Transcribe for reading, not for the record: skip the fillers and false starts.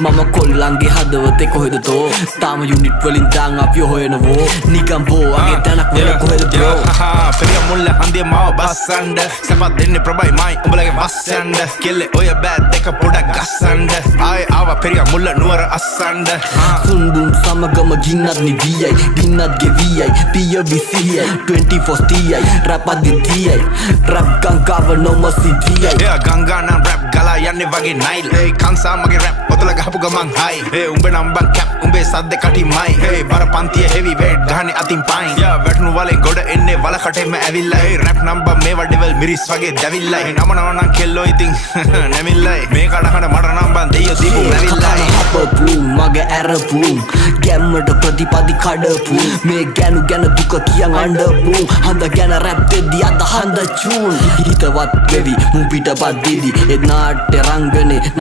මම කොල්ලන්ගේ හදවතේ කොහෙද තෝ තාම යුනිට් වලින් දාන් අපි හොයනවෝ නිකම් බෝ අගේ තැනක් වල කොහෙද බ්‍රෝ පෙරිය මුල්ල හන්දිය මාව බස්සන්ඩ සැපත් දෙන්නේ ප්‍රබයි මයි උඹලගේ වස්සන්ඩ කෙල්ලෙ ඔය බෑත් දෙක පොඩක් ගස්සන්ඩ ආයේ ආවා පෙරිය මුල්ල නුවර අස්සන්ඩ සුන්බුන් සමගම ගින්නත් නිවියයි ගින්නත් ගෙවියයි පිය විසියයි 24 තියයි රැප් අදිතියයි රැප් ගංගාව නොම සිටියයි එයා ගංගා නම් රැප් ගලා යන්නේ වගේ නයිල් ඒ කංසා මගේ රැප් ඔතල ගහපු ගමන් හයි ඒ උඹේ නම් බං කැප් උඹේ සද්ද කටිමයි ඒ බර පන්තිය හෙවි වේට් ගහන්නේ අතින් පයින් යා වැටුණු වලෙන් ගොඩ එන්නේ වල කටෙම ඇවිල්ලා ඒ රැප් නම්බර් මේවා ඩෙවල් මිරිස් වගේ දැවිල්ලා ඒ නම නම් කෙල්ලෝ ඉතින් නැමිල්ලයි මේ කඩහන මට නම් බං දෙයියෝ දීපු නැවිල්ලයි හපපු මගේ ඇරපු ගැම්මට ප්‍රතිපදි කඩපු මේ ගැනු ගැන දුක කියන් අඬපු හඳ ගැන රැප් දෙද්දි අත හඳ චූන් හිතවත් වෙවි මු පිටපත් දිදි ඒ නාට්‍ය රංගනේ